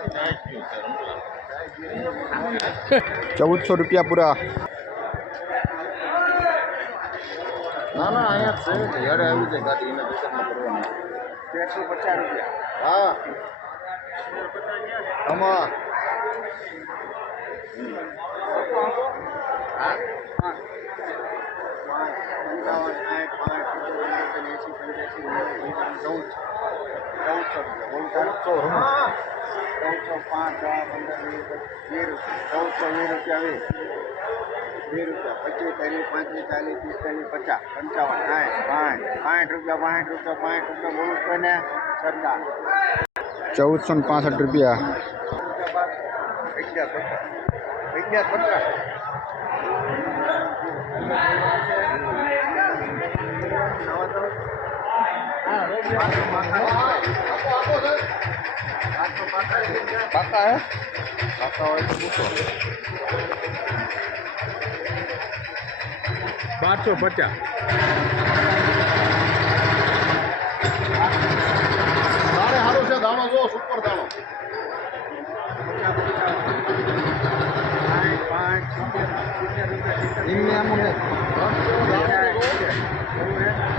चौदह सौ रुपया पूरा ना ना हाँ हम सौ पाँच सौ चौदह सौ पाँसठ रुपया પાકા હે પાકા હોય બારસો પચાસ દાણે સારું છે દાણો જો સુપર દાણો પાંચ પાંચ રૂપિયા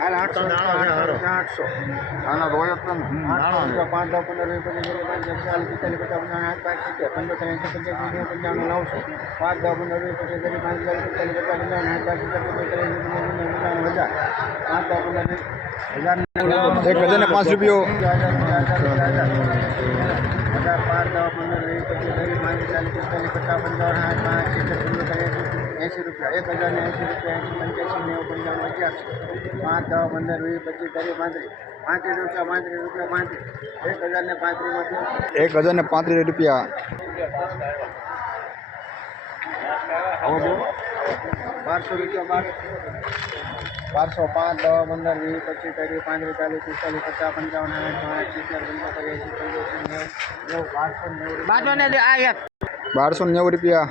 હાલ આઠસો આઠસો આના રોજ પાંચ દસ પંદર વીસ પચીસ ચાલીસ પિસ્તાલીસ પચાસ પંચાવન પાંચ સિત્તેર પંદર સાહીઠ પંચાસી પંચાવન નવસો પાંચ દસ પંદર વીસ પચીસ ચાલીસ પાંચ ચાલીસ પિસ્તાલીસ પચાસ પંચાવન સાઠ પાંચ સિત્તેર પંચાસી પંચાવન પંચાવન હજાર પાંચ દસ પંદર વીસ હજાર એક હજાર ને પાંચ રૂપિયો હજાર પાંચ દસ પંદર વીસ પચીસ ચાલીસ પાંચ ચાલીસ પિસ્તાલીસ પચાસ પંદર સાઠ પાંચ સિત્તેર એંસી રૂપિયા એક હજારને એંસી રૂપિયા એંસી પંચ્યાસી નેવું પંચાણું અગિયારસો પાંચ દસ પંદર વીસ પચીસ ચાલીસ પાંત્રીસ પાંત્રીસ રૂપિયા પાંત્રીસ રૂપિયા પાંત્રીસ એક હજારને પાંત્રીસમાંથી એક હજારને પાંત્રીસ રૂપિયા બારસો રૂપિયા બાર બારસો પાંચ દસ પંદર વીસ પચીસ ત્રીસ પાંત્રીસ ચાલીસ પિસ્તાલીસ પચાસ પંચાવન સાઠ સિત્તેર પંચોતેર એંસી પંચ્યાસી નેવું નેવું બારસો નેવું બારસો નેવું રૂપિયા